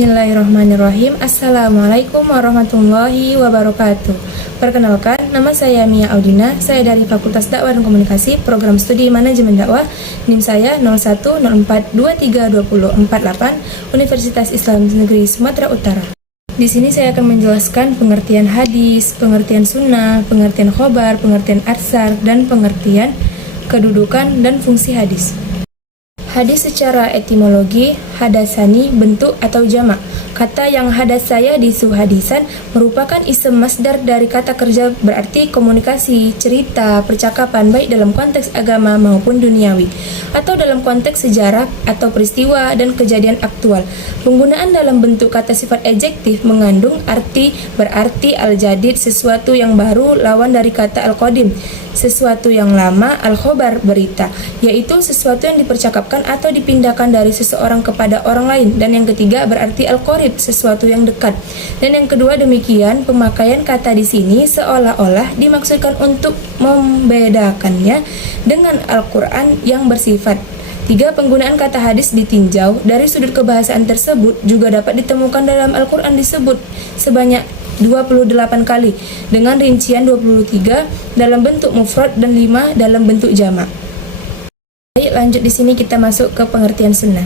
Bismillahirrahmanirrahim. Assalamualaikum warahmatullahi wabarakatuh. Perkenalkan, nama saya Mia Audina. Saya dari Fakultas Dakwah dan Komunikasi, Program Studi Manajemen Dakwah. NIM saya 0104232048, Universitas Islam Negeri Sumatera Utara. Di sini saya akan menjelaskan pengertian hadis, pengertian sunnah, pengertian khobar, pengertian atsar, dan pengertian kedudukan dan fungsi hadis. Hadis secara etimologi, hadasani, bentuk atau jamak. Kata yang hadasaya di suhadisan merupakan isim masdar dari kata kerja, berarti komunikasi, cerita, percakapan baik dalam konteks agama maupun duniawi atau dalam konteks sejarah atau peristiwa dan kejadian aktual. Penggunaan dalam bentuk kata sifat adjektif mengandung arti berarti al-jadid, sesuatu yang baru, lawan dari kata al-qadim, sesuatu yang lama, al-khobar, berita, yaitu sesuatu yang dipercakapkan atau dipindahkan dari seseorang kepada orang lain. Dan yang ketiga berarti al-qorib, sesuatu yang dekat. Dan yang kedua demikian, pemakaian kata di sini seolah-olah dimaksudkan untuk membedakannya dengan Al-Quran yang bersifat. 3. Penggunaan kata hadis ditinjau dari sudut kebahasaan tersebut juga dapat ditemukan dalam Al-Quran disebut sebanyak 28 kali dengan rincian 23 dalam bentuk mufrad dan 5 dalam bentuk jamak. Baik, lanjut di sini kita masuk ke pengertian sunnah.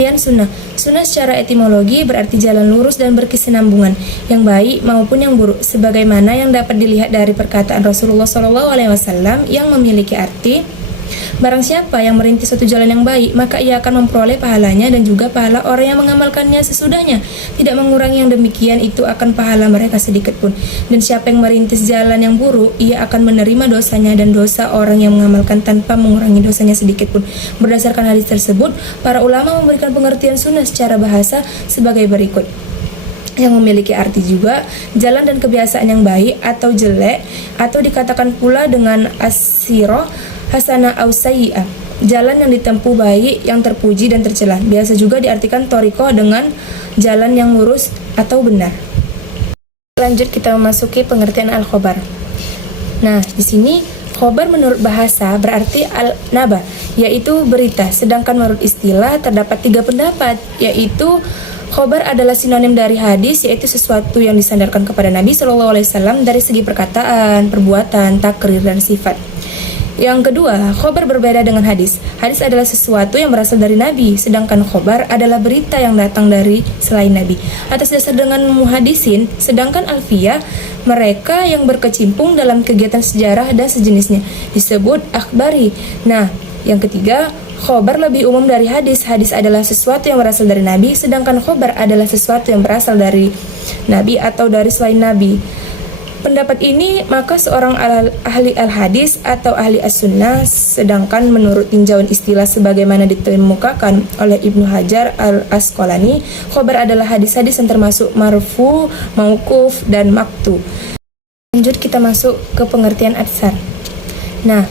Sunnah. Sunnah secara etimologi berarti jalan lurus dan berkesinambungan, yang baik maupun yang buruk, sebagaimana yang dapat dilihat dari perkataan Rasulullah SAW yang memiliki arti, barang siapa yang merintis suatu jalan yang baik, maka ia akan memperoleh pahalanya dan juga pahala orang yang mengamalkannya sesudahnya. Tidak mengurangi yang demikian itu akan pahala mereka sedikit pun. Dan siapa yang merintis jalan yang buruk, ia akan menerima dosanya dan dosa orang yang mengamalkan tanpa mengurangi dosanya sedikit pun. Berdasarkan hadis tersebut, para ulama memberikan pengertian sunnah secara bahasa sebagai berikut, yang memiliki arti juga jalan dan kebiasaan yang baik atau jelek, atau dikatakan pula dengan as-sirah hasanah au sayyi'ah, jalan yang ditempuh baik, yang terpuji dan tercela. Biasa juga diartikan thariqah dengan jalan yang lurus atau benar. Lanjut kita memasuki pengertian al-khobar. Nah, di sini khobar menurut bahasa berarti al-naba, yaitu berita. Sedangkan menurut istilah terdapat 3 pendapat, yaitu khobar adalah sinonim dari hadis, yaitu sesuatu yang disandarkan kepada Nabi SAW dari segi perkataan, perbuatan, takrir, dan sifat. Yang kedua, khobar berbeda dengan hadis. Hadis adalah sesuatu yang berasal dari Nabi, sedangkan khobar adalah berita yang datang dari selain Nabi. Atas dasar dengan muhadisin, sedangkan alfiyah, mereka yang berkecimpung dalam kegiatan sejarah dan sejenisnya, disebut akhbari. Nah, yang ketiga, khobar lebih umum dari hadis. Hadis adalah sesuatu yang berasal dari Nabi, sedangkan khobar adalah sesuatu yang berasal dari Nabi atau dari selain Nabi. Pendapat ini maka seorang ahli al-hadis atau ahli as-sunnah, sedangkan menurut tinjauan istilah sebagaimana ditemukakan oleh Ibnu Hajar al-Asqalani, khobar adalah hadis-hadis yang termasuk marfu, mauquf, dan maktu. Lanjut kita masuk ke pengertian atsar. Nah,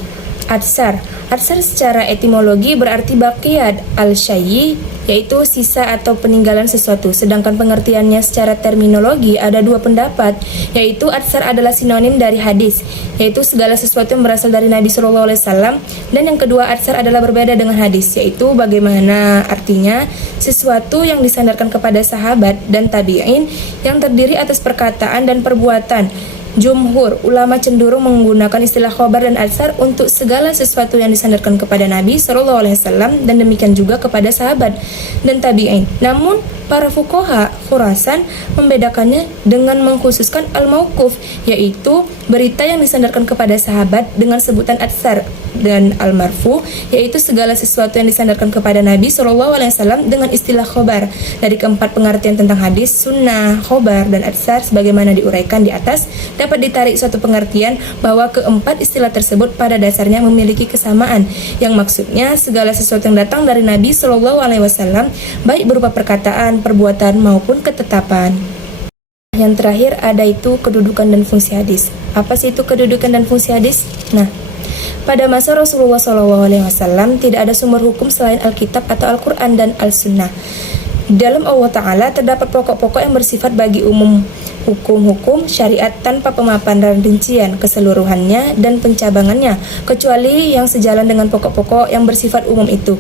atsar secara etimologi berarti baqiyat al-syai', yaitu sisa atau peninggalan sesuatu. Sedangkan pengertiannya secara terminologi ada 2 pendapat, yaitu atsar adalah sinonim dari hadis, yaitu segala sesuatu yang berasal dari Nabi SAW, dan yang kedua atsar adalah berbeda dengan hadis, yaitu bagaimana artinya sesuatu yang disandarkan kepada sahabat dan tabi'in yang terdiri atas perkataan dan perbuatan. Jumhur ulama cenderung menggunakan istilah khobar dan atsar untuk segala sesuatu yang disandarkan kepada Nabi SAW dan demikian juga kepada sahabat dan tabi'in. Namun para fuqaha Khurasan membedakannya dengan mengkhususkan al-mauquf, yaitu berita yang disandarkan kepada sahabat dengan sebutan atsar, dan al-marfu, yaitu segala sesuatu yang disandarkan kepada Nabi SAW dengan istilah khobar. Dari keempat pengertian tentang hadis, sunnah, khobar, dan atsar sebagaimana diuraikan di atas, dapat ditarik suatu pengertian bahwa keempat istilah tersebut pada dasarnya memiliki kesamaan, yang maksudnya segala sesuatu yang datang dari Nabi SAW, baik berupa perkataan, perbuatan, maupun ketetapan. Yang terakhir ada itu kedudukan dan fungsi hadis. Apa sih itu kedudukan dan fungsi hadis? Nah, pada masa Rasulullah SAW tidak ada sumber hukum selain Alkitab atau Al-Quran dan Al-Sunnah. Di dalam Allah Ta'ala terdapat pokok-pokok yang bersifat bagi umum hukum-hukum syariat tanpa pemaparan dan rincian keseluruhannya dan pencabangannya, kecuali yang sejalan dengan pokok-pokok yang bersifat umum itu,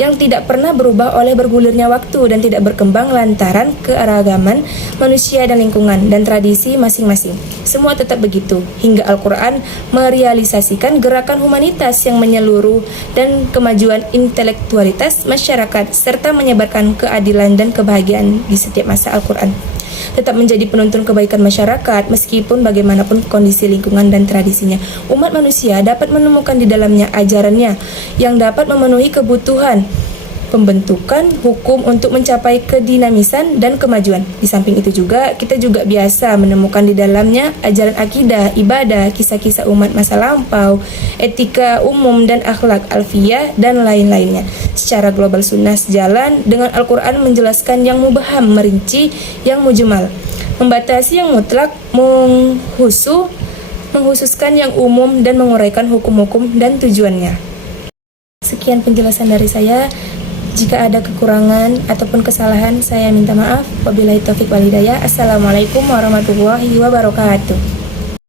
yang tidak pernah berubah oleh bergulirnya waktu dan tidak berkembang lantaran keanekaragaman manusia dan lingkungan dan tradisi masing-masing. Semua tetap begitu, hingga Al-Quran merealisasikan gerakan humanitas yang menyeluruh dan kemajuan intelektualitas masyarakat, serta menyebarkan keadilan dan kebahagiaan di setiap masa. Al-Quran tetap menjadi penuntun kebaikan masyarakat meskipun bagaimanapun kondisi lingkungan dan tradisinya. Umat manusia dapat menemukan di dalamnya ajarannya yang dapat memenuhi kebutuhan pembentukan hukum untuk mencapai kedinamisan dan kemajuan. Di samping itu juga, kita juga biasa menemukan di dalamnya ajaran akidah, ibadah, kisah-kisah umat masa lampau, etika umum dan akhlak alfiyah dan lain-lainnya. Secara global sunnah sejalan dengan Al-Quran menjelaskan yang mubaham, merinci yang mujmal, membatasi yang mutlak, menghususkan yang umum dan menguraikan hukum-hukum dan tujuannya. Sekian penjelasan dari saya. Jika ada kekurangan ataupun kesalahan, saya minta maaf. Wabillahi taufiq wal hidayah. Assalamualaikum warahmatullahi wabarakatuh.